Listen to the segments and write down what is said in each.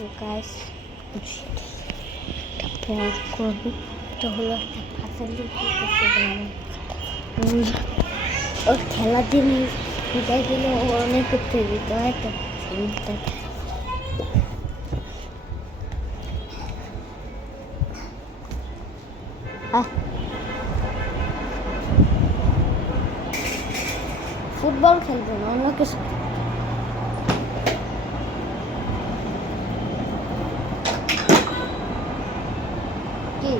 তো গাইস এটা পর করবো। এটা হলো একটা পাজল ওর খেলার জিনিস এটাই দিলে ও অনেক উত্তেজিত হয়। তো ফুটবল খেলবে না, অন্য কিছু। কি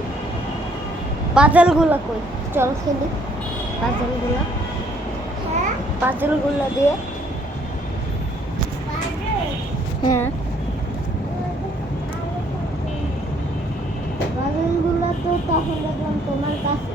পাজলগুলো কই? চল খেলি পাজলগুলো। পাজলগুলো দিয়ে হ্যাঁ, পাজলগুলো তো তখন দেখলাম তোমার কাছে।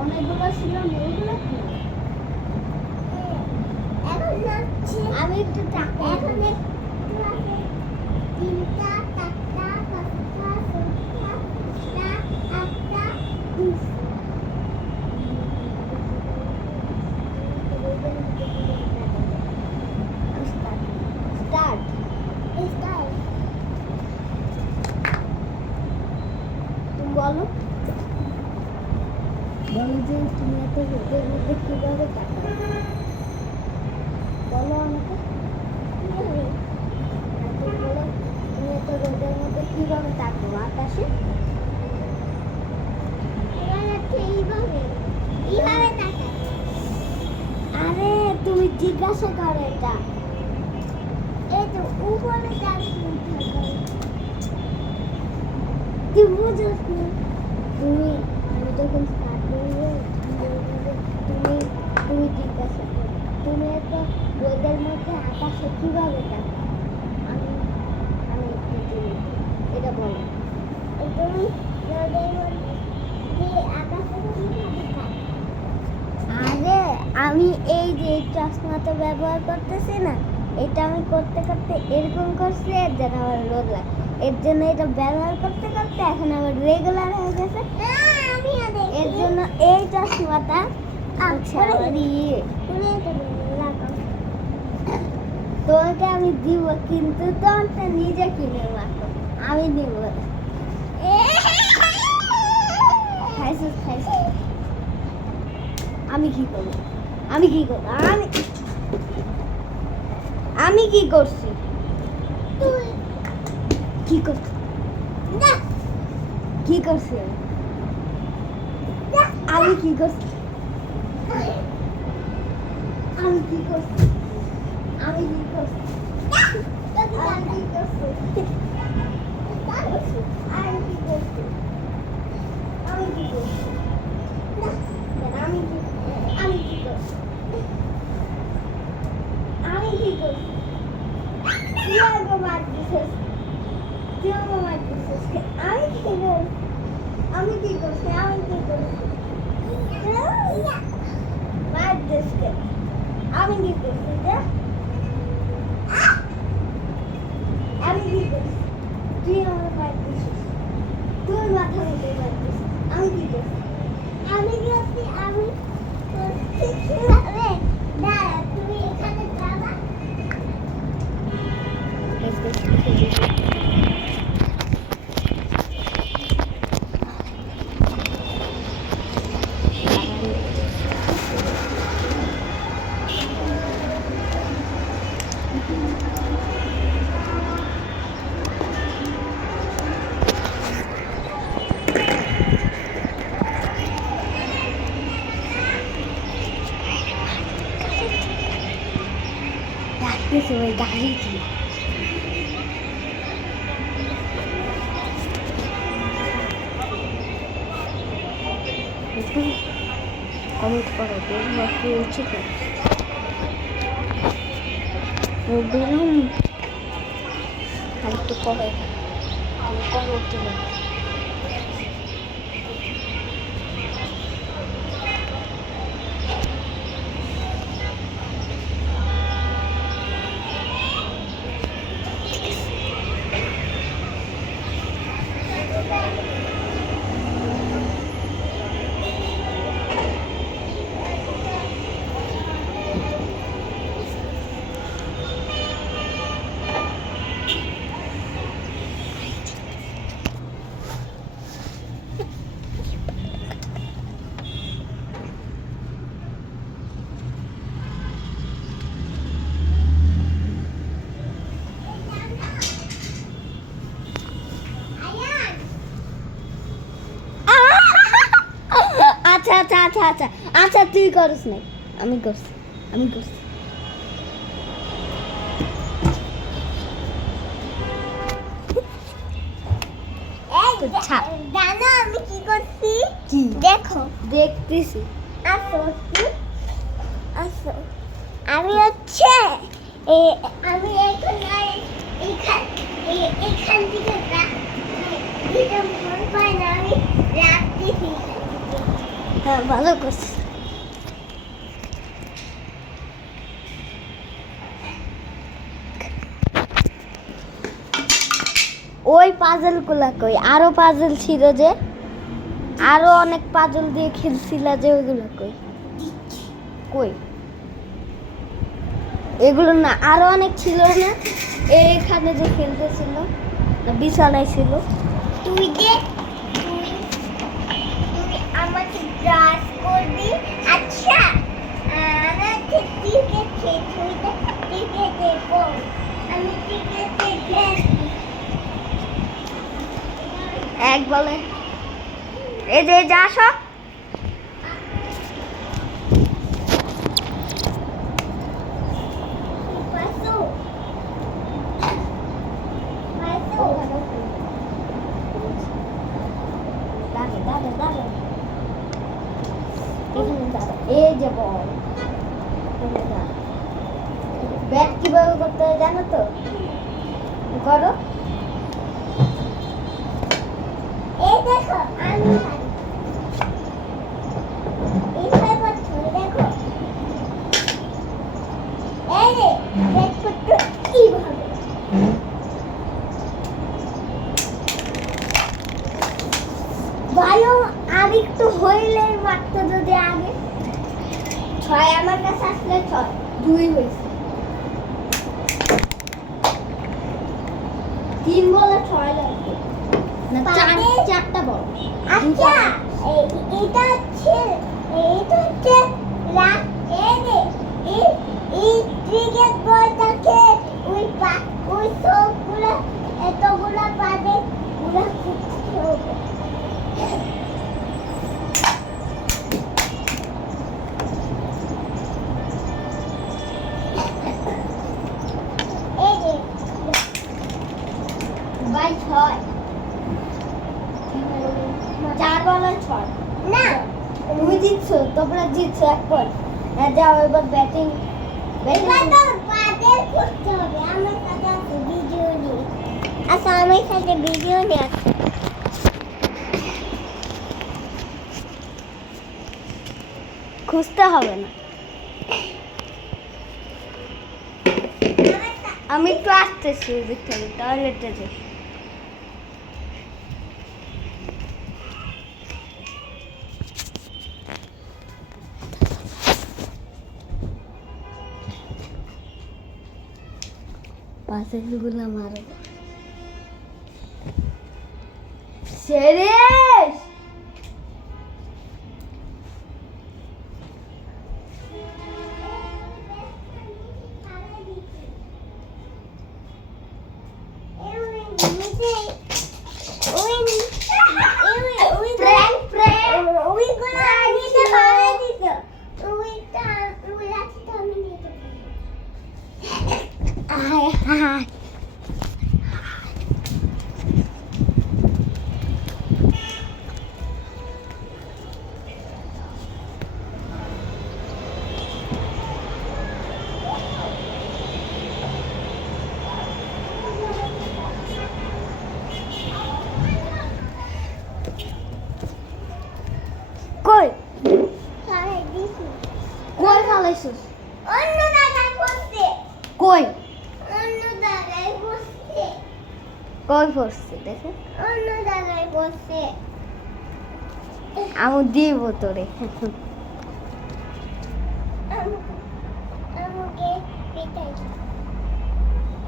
অনেকগুলো ছিল, আমি একটু টাকা এখন তিনটা চারটা পাঁচটা ছয়টা সাতটা তুমি বলো যে তুমি এত রোদের মধ্যে কিভাবে কাটাও? বলো আমাকে, বলো তুমি এত রোদের মধ্যে কিভাবে থাকো আকাশে? আরে তুমি জিজ্ঞাসা করো এটা। এই তো উপরে তুমি বুঝো তুমি যখন স্টার্ট করবে তুমি তুমি জিজ্ঞাসা করো তুমি এত রোদের মধ্যে আকাশে কিভাবে থাকো? আমি আমি এটা বলো, তুমি রোদের মধ্যে আকাশে কিভাবে থাকো? আরে আমি এই যে চশমাটা ব্যবহার করতেছি না, এটা আমি করতে করতে এরকম করছি, এর জন্য আমার রোদ লাগে। এর জন্য এটা ব্যবহার করতে করতে এখন আমার রেগুলার হয়ে গেছে। এর জন্য এই চশমাটা তোমাকে আমি দিব, কিন্তু তোমারটা নিজে কিনে মাত্র আমি দিব না। আমি কি করবো? আমি কি করবো? আমি কি করছি? তুই কি করছিস? কি করছি আমি? কি করছি? আমি কি করছি? আমি কি করছি? আমি কি করছি? আমি কি করছি? আমি কি করছি? আমি কি আমি কি করছি? আমি কি করছি? তুই আমাকে মারছিস, তুই আমাকে মারছিস। আমি কি করছি? আমি কি করছি? আমি কি করছি? মারছিস, আমি কি করছি? আমি কি করছি? তুই আমাকে মারছিস, তুই মাথা মধ্যে মারছিস। আমি কি করছি? আমি কি করছি? আমি দাঁড়া, তুমি এখানে যাবা। ডাকতেছে ওই গাড়িটি। কমেন্ট করো বেলুন কি উচিত বেলুন একটু পরে আমি কমেন্ট দেবো আচ্ছা আচ্ছা আচ্ছা আচ্ছা আচ্ছা তুই করিস নাই আমি করছি জানো আমি কি করছি? কি দেখো দেখতেছি আসো আসো আমি হচ্ছে আমি এখন এইখান থেকে যেটা মন পায় না আমি রাখতেছি হ্যাঁ ভালো করছিস ওই পাজল গুলা কই আরো পাজল ছিল যে আরো অনেক পাজল দিয়ে খেলছিলা যে ওইগুলো কই কই এগুলো না আরো অনেক ছিল না এখানে যে খেলতেছিল না বিছানায় ছিল তুই আমাকে ব্রাশ করবি আচ্ছা আমাকে ঠিক আছে তুই ঠিক আছে বল আমি ঠিক আছে এক বলে এই যে যা আসো পাসো দাঁড়া এই যে বল ব্যাট কিভাবে করতে হয় জানো তো করো এই দেখো আমি এইভাবে ধরে দেখো এই রে দেখো তো কিভাবে ভালো আর একটু হইলে মারতো যদি আগে 6 আমার কাছে আসলে 6 2 হয়েছে 3 বলে 6 লাগবে না চারটা বল আচ্ছা এটা হচ্ছে এই ক্রিকেট বলটাকে ওই সবগুলো এতগুলো পাবে ওরা খুঁজতে হবে এই যে ভাই 6 4 বলে 6 না তুমি জিতছো তোমরা জিতছো এক পয়েন্ট যাও এবার ব্যাটিং এবার তো পাদের করতে হবে আমার সাথে আছে ভিডিও নিয়ে আচ্ছা আমার সাথে ভিডিও নিয়ে আছে খুঁজতে হবে না আমি একটু আসতেছি ওদিক থেকে টয়লেটে যাই পাশেগুলো মারো সিরিয়াস কই পড়ছে দেখে অন্য জায়গায় বসে আমি দিব তোরে আমাকে পিটাই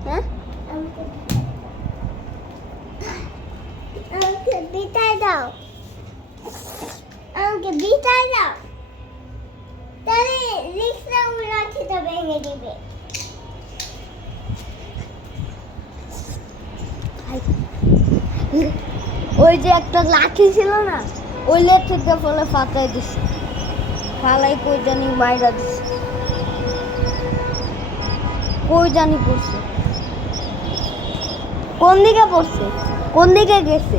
হ্যাঁ আমাকে বিটাই দাও আমাকে বিটাই দাও তাহলে রিক্সা লাঠিটা ভেঙে দিবে ওই যে একটা লাঠি ছিল না ওই লাঠিটা ফলে ফাটাই দিছে ফালাই কই জানি মাইরা দিছে কই জানি পড়ছে কোন দিকে পড়ছে কোন দিকে গেছে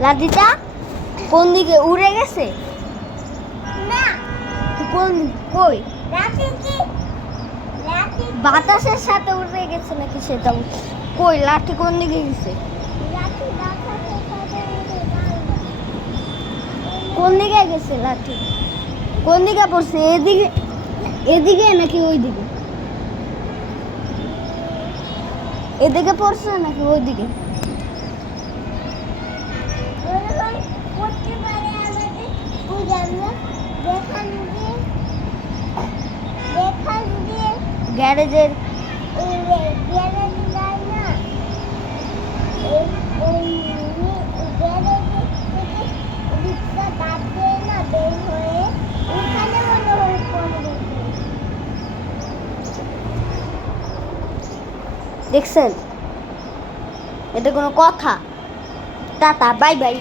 লাঠিটা কোন দিকে উড়ে গেছে না কোন কই লাঠি কি লাঠি বাতাসের সাথে উড়ে গেছে নাকি সেটা কই লাঠি কোন দিকে গেছে লাঠি বাতাসের সাথে উড়ে যায় না। কোন দিকে গেছে লাঠি কোন দিকে পড়ছে এদিকে এদিকে নাকি ওইদিকে এদিকে পড়ছে নাকি ওইদিকে মনে হয় করতে পারে আমাদের বুঝানো যেখান দিয়ে গ্যারেজের ওই গ্যারেজে যায় না ওই গ্যারেজে থেকে রিক্সা বাদ দিয়ে না বের হয়ে ওখানে মনে হয় পড়ে দেখছেন এটা কোনো কথা টাটা বাই বাই